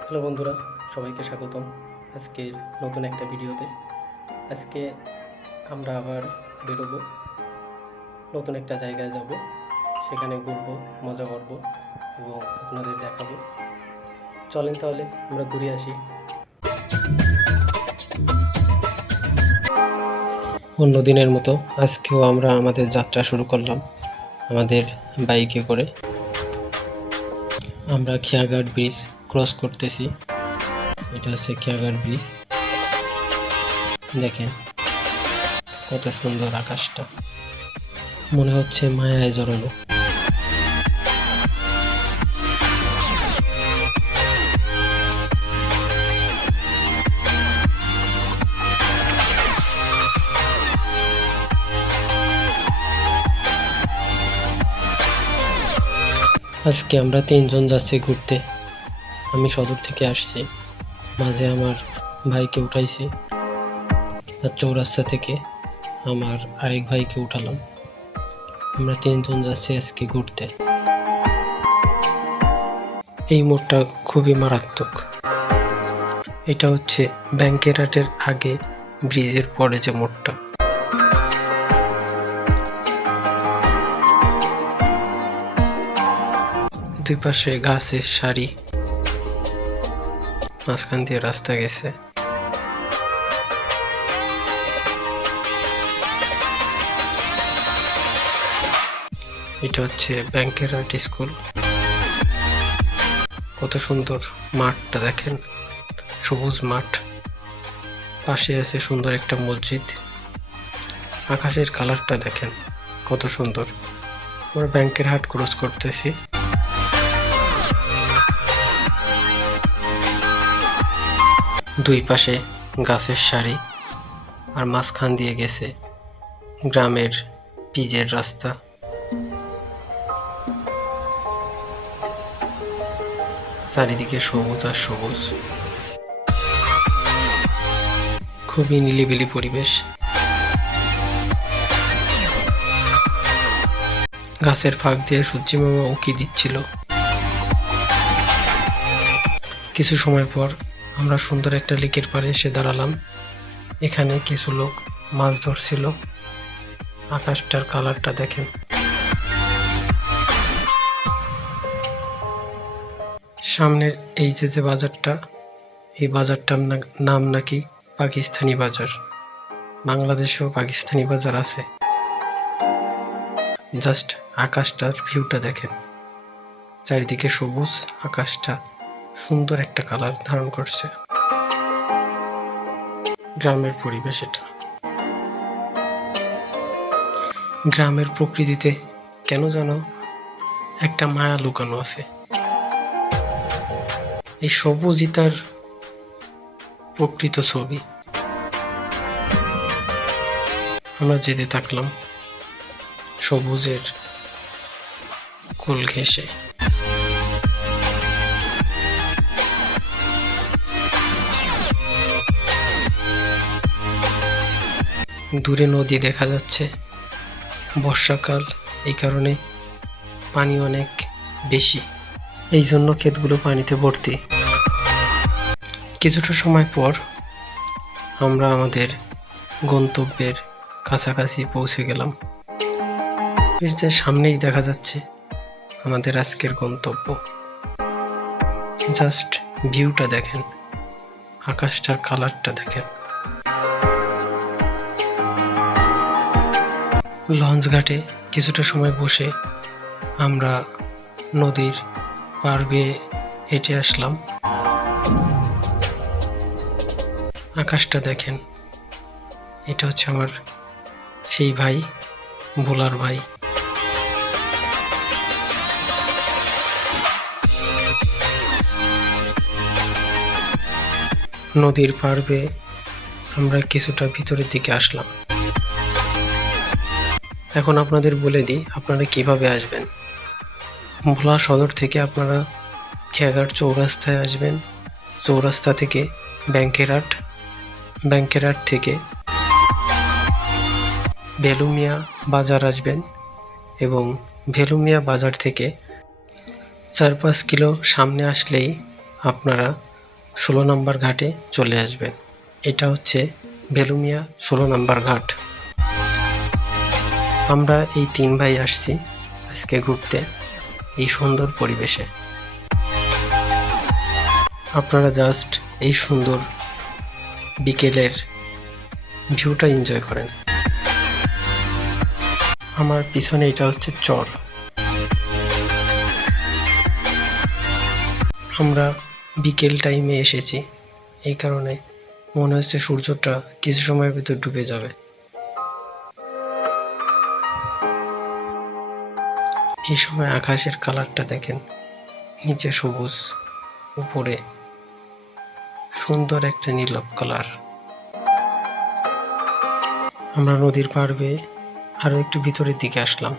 Hello বন্ধুরা, সবাইকে স্বাগতম আজকের নতুন একটা ভিডিওতে। আজকে আমরা আবার বেরোবো। নতুন একটা জায়গায় যাব। সেখানে ঘুরবো, মজা করব এবং আপনাদের দেখাবো। চলেন তাহলে, আমরা ঘুরে আসি। অন্য দিনের মতো আজকেও আমরা আমাদের যাত্রা শুরু করলাম, আমাদের বাইকে করে। আমরা খেয়াঘাট ব্রিজ ক্রস করতেছি। এটা হচ্ছে খেয়াঘাট ব্রিজ দেখেন, কত সুন্দর আকাশটা। মনে হচ্ছে মায়ায় জড়ানো। আজকে আমরা তিনজন যাচ্ছি ঘুরতে। আমি সদর থেকে আসছি। মাঝে আমার ভাইকে উঠাইছি। আর চৌরাস্তা থেকে আমার আরেক ভাইকে উঠালাম। আমরা তিনজন যাচ্ছি আজকে ঘুরতে। এই মোড়টা খুবই মারাত্মক। এটা হচ্ছে ব্যাংকের হাটের আগে ব্রিজের পরে যে মোড়টা। দুই পাশে গাছের সারি। মাঝখান দিয়ে রাস্তা গেছে। এটা হচ্ছে ব্যাংকের আর্ট স্কুল। কত সুন্দর মাঠটা দেখেন, সবুজ মাঠ। পাশে আছে সুন্দর একটা মসজিদ। আকাশের কালারটা দেখেন, কত সুন্দর। আমরা ব্যাংকের হাট ক্রস করতেছি। দুই পাশে গাছের সারি আর মাঝখান দিয়ে গেছে গ্রামের পিজের রাস্তা। চারিদিকে সবুজ আর সবুজ। খুবই নিলিবিলি পরিবেশ। গাছের ফাঁক দিয়ে সূর্যি মামা উকি দিচ্ছিল। কিছু সময় পর আমরা সুন্দর একটা লেকের পাড়ে এসে দাঁড়ালাম। এখানে কিছু লোক মাছ ধরছিল। আকাশটার কালারটা দেখেন। সামনের এই যে যে বাজারটা, এই বাজারটার নাম নাকি পাকিস্তানি বাজার। বাংলাদেশেও পাকিস্তানি বাজার আছে। জাস্ট আকাশটার ভিউটা দেখেন। চারিদিকে সবুজ আকাশটা। সুন্দর একটা কালার ধারণ করছে। গ্রামের পরিবেশ এটা। গ্রামের প্রকৃতিতে কেন যেন একটা মায়া লুকানো আছে। এই সবুজই তার প্রকৃত ছবি। আমরা যেতে থাকলাম সবুজের কোল ঘেঁষে। দূরে নদী দেখা যাচ্ছে। বর্ষাকাল, এই কারণে পানি অনেক বেশি। এই জন্য ক্ষেতগুলো পানিতে ভর্তি। কিছুটা সময় পর আমরা আমাদের গন্তব্যের কাছাকাছি পৌঁছে গেলাম। যে সামনেই দেখা যাচ্ছে আমাদের আজকের গন্তব্য। জাস্ট ভিউটা দেখেন, আকাশটার কালারটা দেখেন। লঞ্চ ঘাটে কিছুটা সময় বসে আমরা নদীর পার বেয়ে হেঁটে আসলাম। আকাশটা দেখেন। এটা হচ্ছে আমার সেই ভাই, বোলার ভাই। নদীর পার বেয়ে আমরা কিছুটা ভিতরের দিকে আসলাম। এখন আপনাদের বলে দিই, আপনারা কীভাবে আসবেন? ভোলা সদর থেকে আপনারা খেয়াঘাট চৌরাস্তায় আসবেন। চৌরাস্তা থেকে ব্যাংকেরহাট ব্যাংকেরহাট থেকে ভেলুমিয়া বাজার আসবেন এবং ভেলুমিয়া বাজার থেকে চার পাঁচ কিলো সামনে আসলেই আপনারা ষোলো নম্বর ঘাটে চলে আসবেন। এটা হচ্ছে ভেলুমিয়া ষোলো নম্বর ঘাট। আমরা এই তিন ভাই আসছি আজকে ঘুরতে এই সুন্দর পরিবেশে। আপনারা জাস্ট এই সুন্দর বিকেলের ভিউটা এনজয় করেন। আমার পিছনে এটা হচ্ছে চর। আমরা বিকেল টাইমে এসেছি, এই কারণে মনে হচ্ছে সূর্যটা কিছু সময়ের ভিতর ডুবে যাবে। এই সময় আকাশের কালারটা দেখেন নিচে সবুজ, উপরে সুন্দর একটা নীলক কালার। আমরা নদীর পাড় বেয়ে আরও একটু ভিতরের দিকে আসলাম।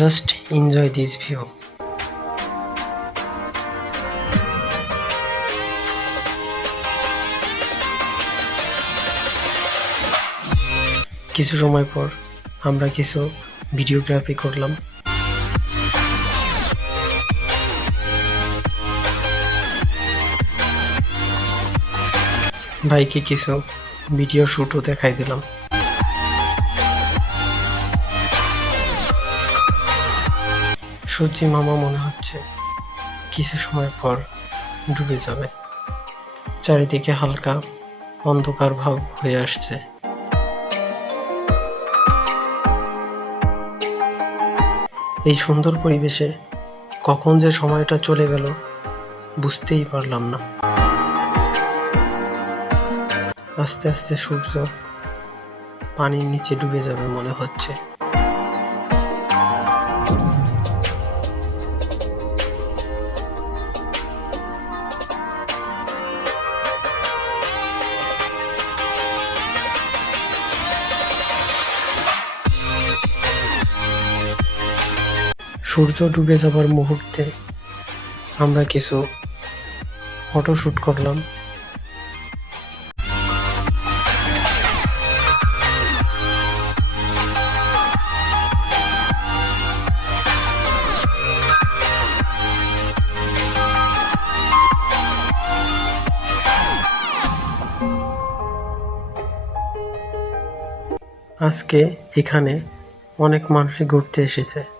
জাস্ট এনজয় দিস ভিউ কিছু সময় পর আমরা কিছু ভিডিওগ্রাফি করলাম। ভাইকে কিছু ভিডিও শ্যুটও দেখাই দিলাম। সূর্যি মামা মনে হচ্ছে কিছু সময় পর ডুবে যাবে। চারিদিকে হালকা অন্ধকার ভাব হয়ে আসছে। এই সুন্দর পরিবেশে কখন যে সময়টা চলে গেল বুঝতেই পারলাম না। আস্তে আস্তে সূর্য পানির নিচে ডুবে যাবে মনে হচ্ছে। সূর্য ডুবে যাবার মুহূর্তে আমরা কিছু ফটো শুট করলাম। আজকে এখানে অনেক মানুষই ঘুরতে এসেছে।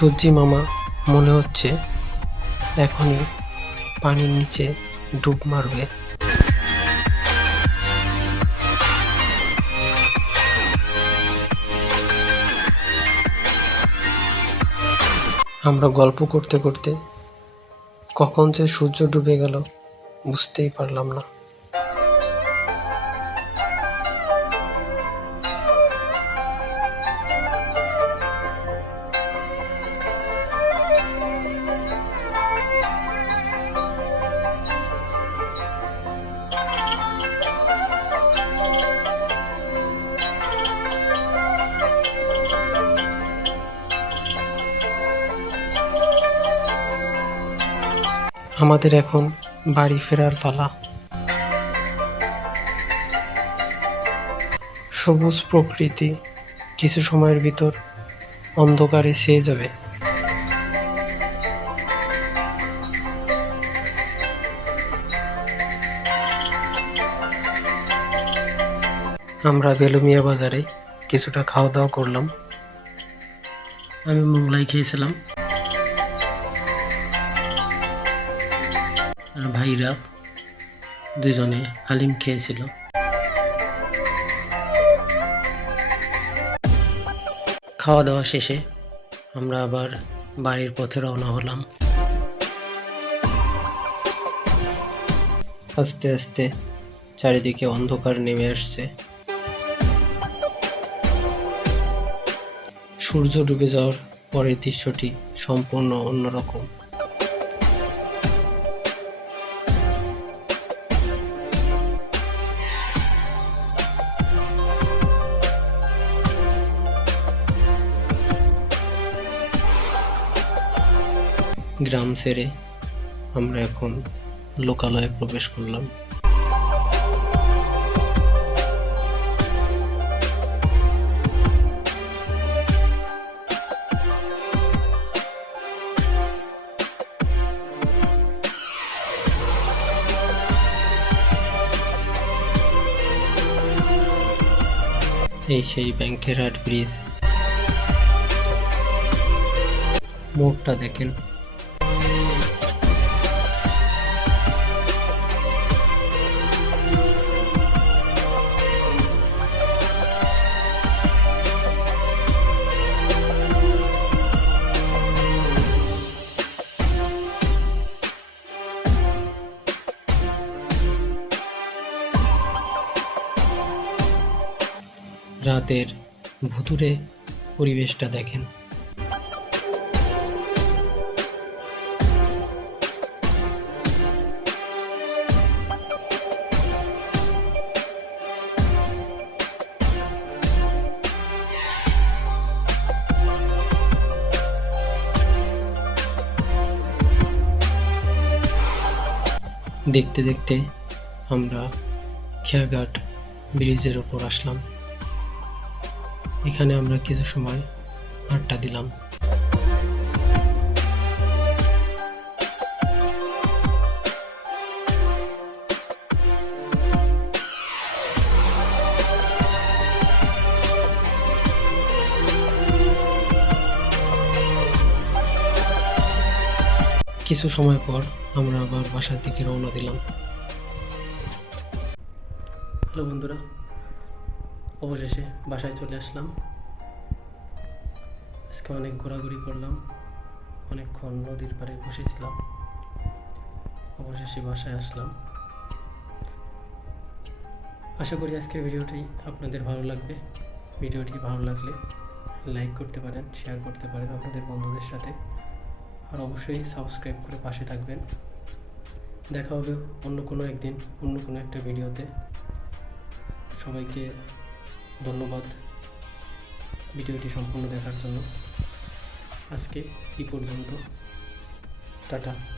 সূর্যি মামা, মনে হচ্ছে এখনই পানির নিচে ডুব মারবে। আমরা গল্প করতে করতে কখন যে সূর্য ডুবে গেল, বুঝতেই পারলাম না। আমাদের এখন বাড়ি ফেরার পালা। সবুজ প্রকৃতি কিছু সময়ের ভিতর অন্ধকারে ছেয়ে যাবে। আমরা বেলুমিয়া বাজারে কিছুটা খাওয়া দাওয়া করলাম। আমি মোগলাই খেয়েছিলাম। ভাইরা দুজনে হালিম খেয়েছিল। খাওয়া দাওয়া শেষে আমরা আবার বাড়ির পথে রওনা হলাম। আস্তে আস্তে চারিদিকে অন্ধকার নেমে আসছে। সূর্য ডুবে যাওয়ার পরের দৃশ্যটি সম্পূর্ণ অন্যরকম। গ্রাম ছেড়ে আমরা এখন লোকালয়ে প্রবেশ করলাম। এই সেই ব্যাংকের হাট ব্রিজ। মোড়টা দেখেন। রাতের ভুতুরে পরিবেশটা দেখেন। দেখতে দেখতে আমরা খেয়াঘাট ব্রিজের ওপর আসলাম। এখানে আমরা কিছু সময় আড্ডা দিলাম। কিছু সময় পর আমরা আবার বাসার দিকে রওনা দিলাম। হ্যালো বন্ধুরা অবশেষে বাসায় চলে আসলাম। আজকে অনেক ঘোরাঘুরি করলাম, অনেকক্ষণ নদীর পাড়ে বসেছিলাম। অবশেষে বাসায় আসলাম। আশা করি আজকের ভিডিওটি আপনাদের ভালো লাগবে। ভিডিওটি ভালো লাগলে লাইক করতে পারেন, শেয়ার করতে পারেন আপনাদের বন্ধুদের সাথে। আর অবশ্যই সাবস্ক্রাইব করে পাশে থাকবেন। দেখা হবে অন্য কোনো একদিন, অন্য কোনো একটা ভিডিওতে। সবাইকে ধন্যবাদ ভিডিওটি সম্পূর্ণ দেখার জন্য। আজকে এই পর্যন্ত। টাটা।